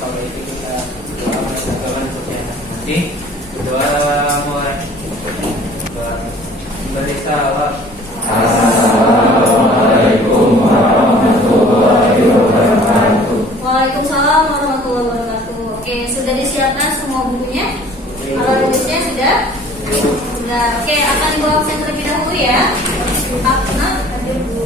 Kalau itu kita doakan seperti nanti doa mulai beri salam. Assalamualaikum warahmatullahi wabarakatuh. Waalaikumsalam warahmatullahi wabarakatuh. Oke, sudah disiapkan semua bukunya? Kalau rumusnya sudah? Sudah. Oke, akan dibawa absen terlebih dahulu ya. Nah, ada dulu.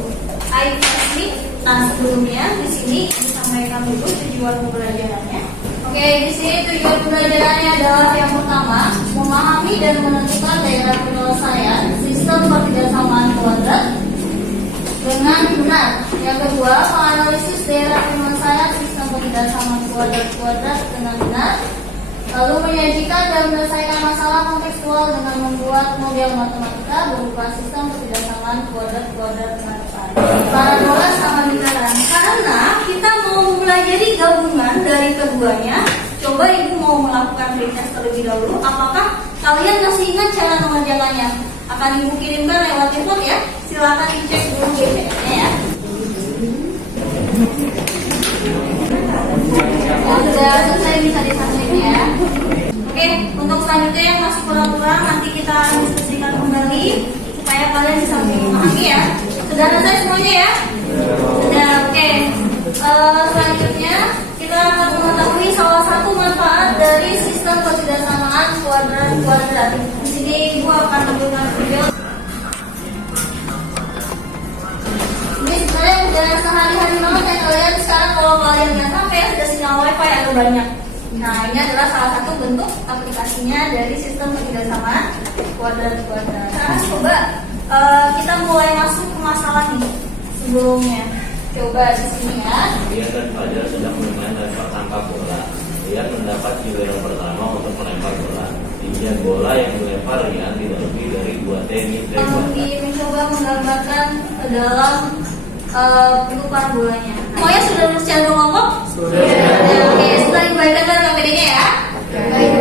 Ini. Nah, sebelumnya di sini disampaikan dulu tujuan pembelajarannya. Oke, di sini tujuan pembelajarannya adalah yang pertama, memahami dan menentukan daerah penyelesaian sistem pertidasamaan kuadrat dengan benar. Yang kedua, menganalisis daerah penyelesaian sistem pertidasamaan kuadrat dengan benar. Lalu menyajikan dan menyelesaikan masalah kontekstual dengan membuat model matematika berupa sistem pertidasamaan kuadrat dengan benar. Parabola sama lingkaran. Karena kita mau mempelajari gabungan dari keduanya, coba ibu mau melakukan pretest terlebih dahulu. Apakah kalian masih ingat cara mengerjakannya? Akan ibu kirimkan lewat telepon ya. Silakan dicek dulu GPR-nya ya. Sudah selesai bisa disampaikan ya. Oke, untuk selanjutnya yang masih kurang-kurang nanti kita diskusikan kembali supaya kalian bisa memahami ya. Sudah selesai semuanya ya? Sudah, oke. Selanjutnya kita akan mengetahui salah satu manfaat dari sistem pertidasamaan kuadrat. Di sini ibu akan menggunakan video. Ini sebenarnya udah sehari-hari banget ya kalian. Sekarang kalau kalian nggak sampai sudah sinyal wifi agak banyak. Nah, ini adalah salah satu bentuk aplikasinya dari sistem pertidasamaan kuadrat. Sekarang coba kita mulai masuk ke masalah nih sebelumnya. Coba di sini ya. Dia dan Fajar sedang bermain lempar tangkap bola. Dia mendapat giliran pertama untuk melempar bola. Tinggian bola yang dilempar tidak lebih dari 2 tenis. Mencoba menggambarkan dalam bentukan bolanya. Semuanya sudah secara kelompok? Sudah. Oke, setelah dibagikan dari KPD-nya ya. Baik.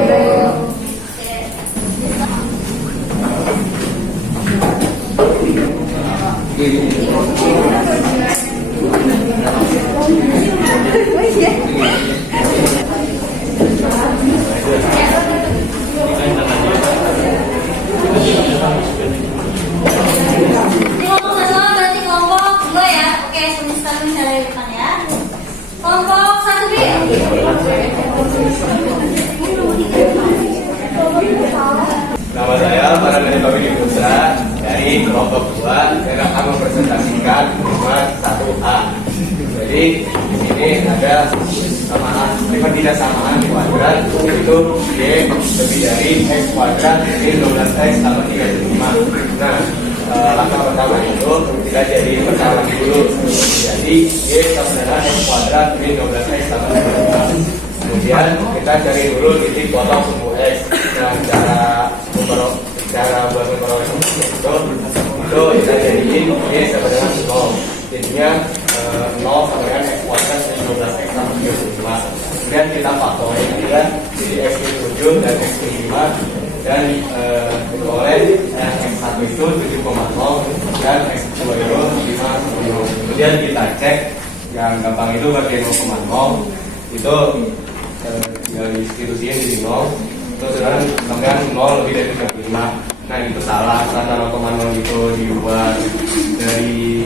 Kelompok 1B. Nama saya Farhan Tommy Putra dari kelompok 2 yang akan mempresentasikan nomor 1A. Jadi di sini ada pertidasamaan kuadrat yaitu Y lebih dari X kuadrat min 12X tambah 35. Nah, langkah pertama itu kita jadi persamaan dulu. Jadi Y sama dengan X kuadrat min 12X tambah 35. Kemudian kita cari dulu titik potong sumbu X. Nah, cara buat memperoleh sumbu itu kita jadiin Y sama dengan 0. Jadinya 0 sama dengan X kuadrat min 12X tambah 35. Kemudian kita faktorin juga, jadi X ke 7 dan X ke 5 dan diperoleh X1 itu 7,0 dan X2 itu 5,0. Kemudian kita cek yang gampang itu bagian 0,0 itu dari institusinya di 0 itu dengan kemudian 0 lebih dari 35. Nah, itu salah karena 0,0 itu dibuat dari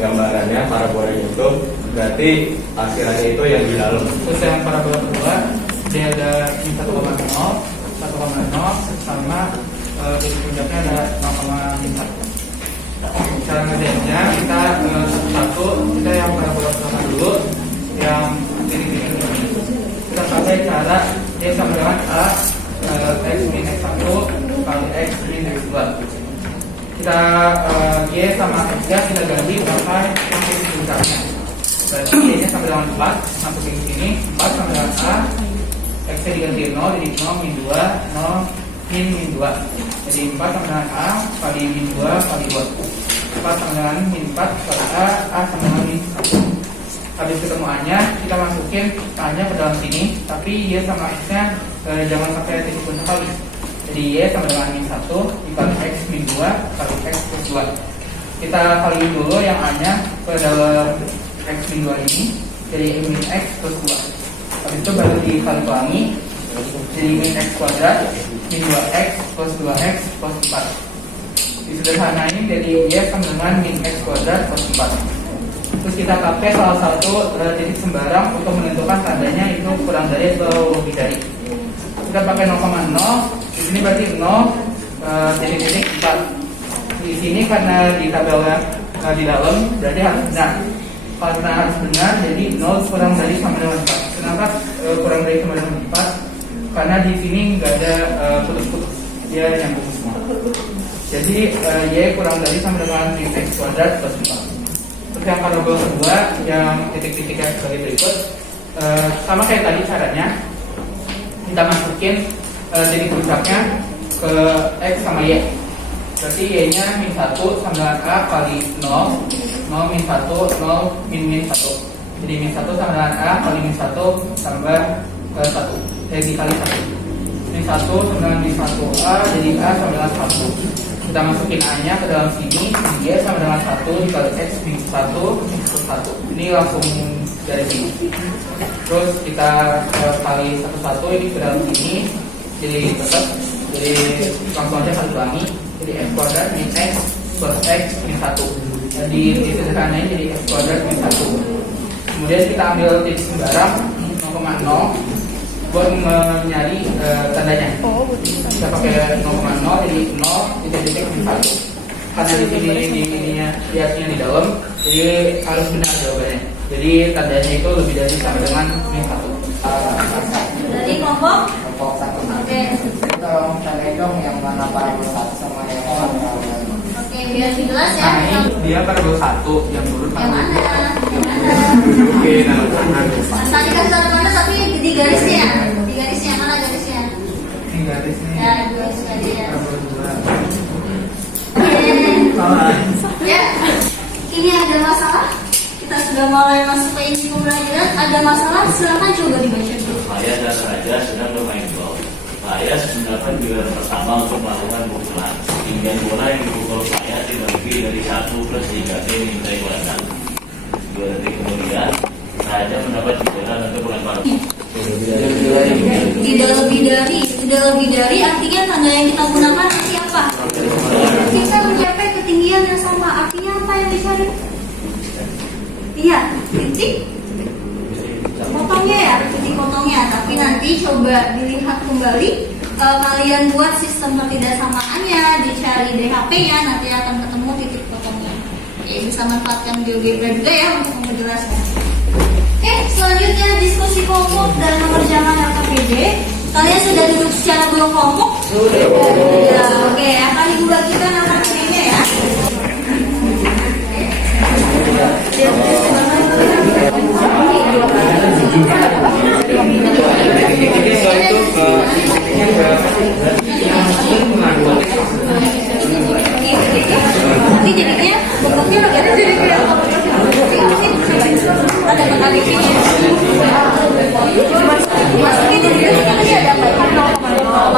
gambarannya parabola itu berarti akhirannya itu yang di dalam. Terus yang parabola kedua dia ada 1,0 sama titik puncaknya ada 0,1. Cara ngerjainnya kita satu-satu, kita yang parabola pertama dulu, yang titik-titik ini kita pakai cara dia sama dengan A X min X1 kali X min X2. Kita Y sama X kita ganti pakai titik puncaknya. Berarti Y nya sama dengan 4 sampai ke sini, 4 sama dengan A, X nya diganti 0, jadi 0 min 2, 0 min 2. Jadi 4 sama dengan A kali min 2 kali 2. 4 sama dengan min 4 kali A sama dengan min 1. Habis ketemu A-nya, kita masukin A-nya ke dalam sini, tapi Y sama X-nya jangan pakai titik puncak kali. Jadi Y sama dengan min 1 dikali X min 2 kali X plus 2. Kita kaliin dulu yang A-nya ke dalam X min 2 ini, jadi min X plus 2. Habis itu baru dikali jadi min x kuadrat min 2x plus 2x plus 4. Disederhanain jadi y sama dengan min x kuadrat plus 4. Terus kita pakai salah satu titik sembarang untuk menentukan tandanya itu kurang dari atau lebih dari. Kita pakai 0,0, di sini berarti 0 titik 4. Di sini karena di tabelnya di dalam berarti harus benar. Karena harus benar jadi 0 kurang dari sama dengan 4. Kenapa kurang dari sama dengan 4? Karena di sini nggak ada putus-putus, dia nyambung semua. Jadi y kurang dari sama dengan min x kuadrat plus 4. Terus yang parabol kedua yang titik-titiknya sebagai berikut, sama kayak tadi caranya kita masukin titik puncaknya ke x sama y. Berarti y nya min 1 sama dengan a kali 0 min 1 0 min 1. Jadi min 1 sama dengan a kali min 1 tambah 1 dikali 1. Min 1 sama dengan min 1a jadi a sama dengan 1. Kita masukin a nya ke dalam sini, y sama dengan 1 dikali x min 1 plus 1. Ini langsung dari sini. Terus kita kali 1 ini ke dalam sini, jadi tetap jadi langsung aja satu kurangi, jadi x kuadrat min x plus x min 1. Jadi disederhanain jadi x kuadrat min 1. Kemudian kita ambil titik sembarang 0,0 buat mencari tandanya. Kita pakai 0,0 jadi 0 titik min 1. Karena di sini ininya lihatnya di dalam, jadi harus benar jawabannya. Jadi tandanya itu lebih dari sama dengan min 1. Jadi kelompok 1. Oke. Tolong tandain dong yang mana parabol 1 sama yang parabol 2. Oke, biar lebih jelas ya. Nah ini dia parabol 1 yang turun Yang mana? Yang mana? Oke, dalam kanan. Tadi kan satu mana tapi di garisnya. Di garisnya mana garisnya? Ini garis nih. Ya, garis tadi ya. Parabol 2. Ya, ini ada masalah. Kita sudah mulai masuk ke inti pembelajaran. Ada masalah, silakan coba dibaca dulu. Saya dan Raja sedang bermain golf. Saya menggunakan giliran pertama untuk melakukan pukulan. Hingga bola yang dipukul saya tidak lebih dari 1 plus 3 dimintai golakan. 2 detik kemudian, Raja mendapat giliran untuk melempar. Tidak lebih dari artinya tanda yang kita gunakan nanti apa? Kita mencapai ketinggian yang sama. Artinya apa yang dicari? Iya, titik potongnya ya, titik potongnya. Tapi nanti coba dilihat kembali, kalian buat sistem ketidaksamaannya, dicari DHP-nya, nanti akan ketemu titik potongnya. Bisa manfaatkan GeoGebra juga ya untuk menjelaskan. Selanjutnya diskusi kelompok dan mengerjakan LKPD. Kalian sudah duduk secara berkelompok? Sudah. Oke, akan ibu bagikan LKPD-nya ya. Nanti jadinya bentuknya ada kali ini. Masukin dari sini tadi ada apa?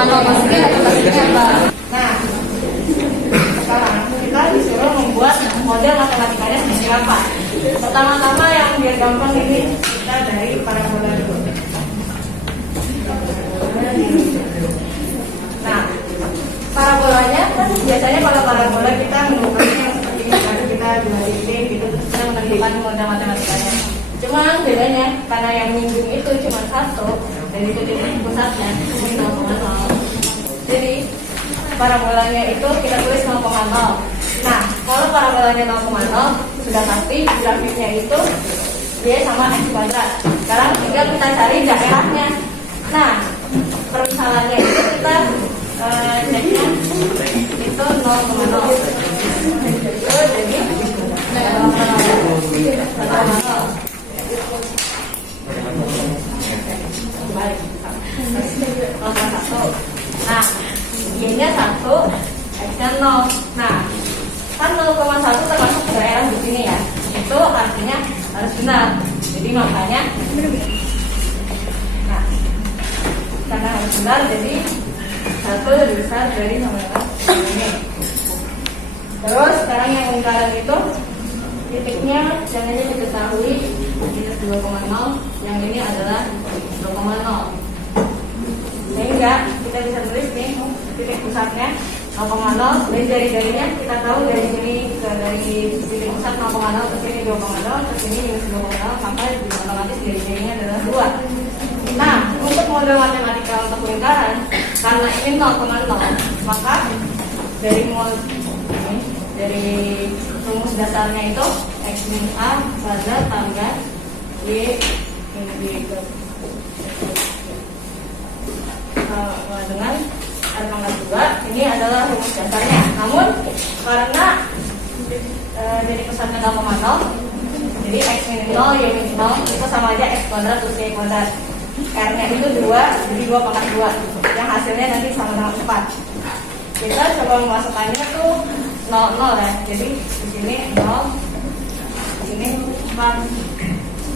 Masukin ada maksudnya apa? Nah, sekarang kita disuruh membuat model matematikanya seperti apa. Pertama-tama yang biar gampang ini kita dari parabola dulu. Nah, parabolanya kan biasanya kalau parabola kita menentukannya seperti ini kan, kita dua titik gitu terus kita menentukan model matematikanya. Cuma bedanya karena yang menyinggung itu cuma 1 dan itu titik pusatnya ini 0,0. Jadi parabolanya itu kita tulis 0,0. Nah, kalau parabolanya 0,0 sudah pasti grafiknya itu dia sama x kuadrat. Sekarang tinggal kita cari daerahnya. Nah, permisalannya itu kita ceknya itu 0,0. Jadi 0,0. Nah, y-nya 1, x-nya 0. Nah, kan 0,1 termasuk daerah di sini ya. Itu artinya harus benar. Jadi makanya nah, karena harus benar jadi 1 lebih besar dari sama ini. Terus sekarang yang lingkaran itu titiknya jangan diketahui minus 2,0, yang ini adalah 2,0. Sehingga kita bisa tulis nih titik pusatnya 0,0. Dari jari-jarinya kita tahu dari sini ke dari titik pusat 0,0 ke sini 2,0 ke sini minus 2,0 sampai otomatis jari-jarinya adalah 2. Nah, untuk model matematika untuk lingkaran, karena ini 0,0, maka dari rumus dasarnya itu x min a kuadrat tambah y min b dengan r pangkat 2. Ini adalah rumus dasarnya. Namun karena dari pusatnya 0,0, jadi x min 0 y min 0 itu sama aja x kuadrat plus y kuadrat. R-nya itu 2, jadi 2 pangkat 2 yang hasilnya nanti sama dengan 4. Kita coba memasukkannya tuh 0, 0 ya. Jadi di sini 0, di sini 4.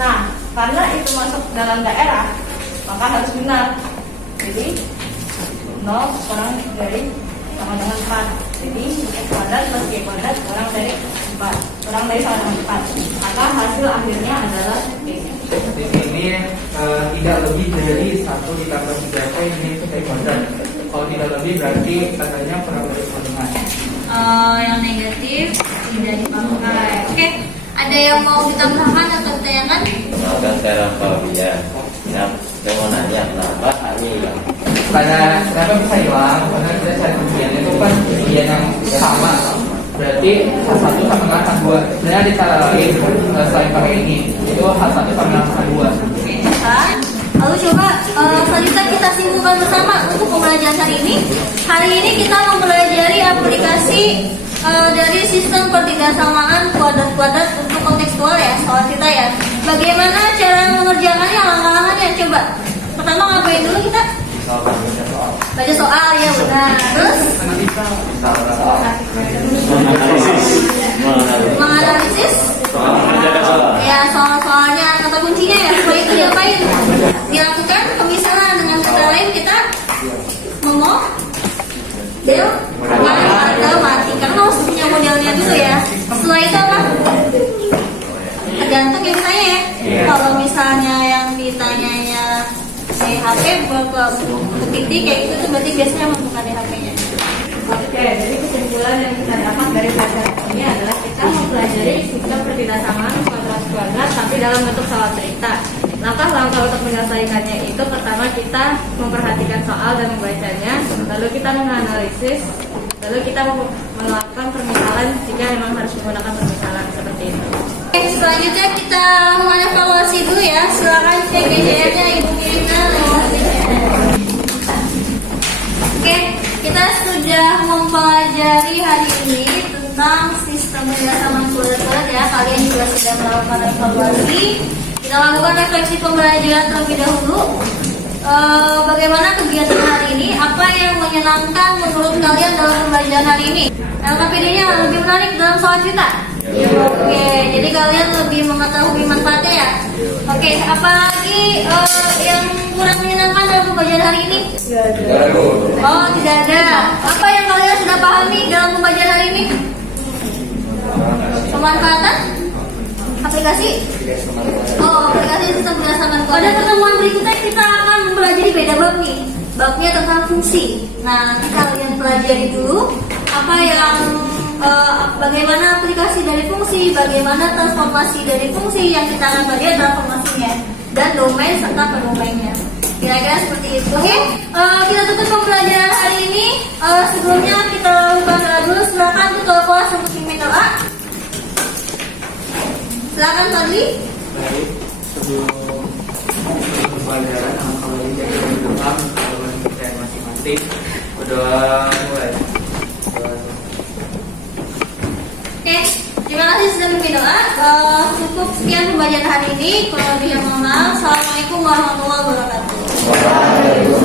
Nah, karena itu masuk dalam daerah, maka harus benar. Jadi 0 kurang dari sama dengan 4. Jadi x kuadrat plus y kuadrat kurang dari 4. Kurang dari sama dengan 4. Maka hasil akhirnya adalah seperti ini. Di sini tidak lebih dari 1 ditambah 3P ini P kuadrat. Kalau tidak lebih berarti katanya kurang dari sama dengan. Yang negatif tidak dipakai. Oke, ada yang mau ditambahkan atau ditanyakan? Maka secara Fabia, ya, saya mau nanya kenapa ini yang Kenapa bisa hilang? Karena kita cari kuncian itu kan kuncian yang sama. Berarti H1 sama dengan H2. Sebenarnya ada cara lain selain pakai ini. Itu H1 sama dengan H2. Oke, cepat. Lalu coba selanjutnya kita simpulkan bersama untuk pembelajaran hari ini. Hari ini kita mempelajari aplikasi dari sistem pertidaksamaan kuadrat-kuadrat untuk kontekstual ya, soal kita ya. Bagaimana cara mengerjakannya, langkah-langkahnya? Coba. Pertama ngapain dulu kita? Baca soal ya benar. Terus? Menganalisis. Ya soal-soalnya kata kuncinya ya. Supaya itu diapain? Dilakukan pemisahan. Dengan kata lain kita matikan. Harus punya modelnya dulu ya. Setelah itu apa? Tergantung yang ditanya ya. Kalau misalnya yang ditanyanya HP titik kayak gitu tuh berarti biasanya bukan HP-nya. Oke, jadi kesimpulan yang kita dapat dari pelajaran ini adalah kita mempelajari sistem pertidaksamaan kuadrat-kuadrat tapi dalam bentuk soal cerita. Langkah-langkah untuk menyelesaikannya itu pertama kita memperhatikan soal dan membacanya, lalu kita menganalisis, lalu kita melakukan permisalan jika memang harus menggunakan permisalan seperti itu. Oke, selanjutnya kita mengevaluasi dulu ya. Silakan cek BCR-nya Ibu Mirina lewat BCR. Oke, kita sudah mempelajari hari ini tentang sistem pertidaksamaan kuadrat ya. Kalian juga sudah melakukan evaluasi. Kita lakukan refleksi pembelajaran terlebih dahulu. Bagaimana kegiatan hari ini? Apa yang menyenangkan menurut kalian dalam pembelajaran hari ini? LKPD-nya lebih menarik dalam soal cerita. Oke, jadi kalian lebih mengetahui manfaatnya ya. Oke, apalagi yang kurang menyenangkan dalam pembelajaran hari ini? Oh, tidak ada. Apa yang kalian sudah pahami dalam pembelajaran hari ini? Pemanfaatan aplikasi? Oh, aplikasi sistem pertidaksamaan. Pada pertemuan berikutnya kita akan mempelajari beda bab nih. Babnya tentang fungsi. Nah, kalian pelajari dulu apa yang bagaimana aplikasi dari fungsi, bagaimana transformasi dari fungsi yang kita akan pelajari transformasinya dan domain serta pendomainnya. Kira-kira seperti itu. Oke, kita tutup pembelajaran hari ini. Sebelumnya kita lakukan dulu. Silakan ketua kelas untuk pimpin doa. Silakan Fadli. Baik, sebelum pembelajaran kalau ini jadi berdoa kalau kita masing-masing berdoa mulai. Oke, terima kasih sudah memimpin doa. Cukup sekian pembelajaran hari ini. Kalau lebih mohon maaf. Assalamualaikum warahmatullahi wabarakatuh.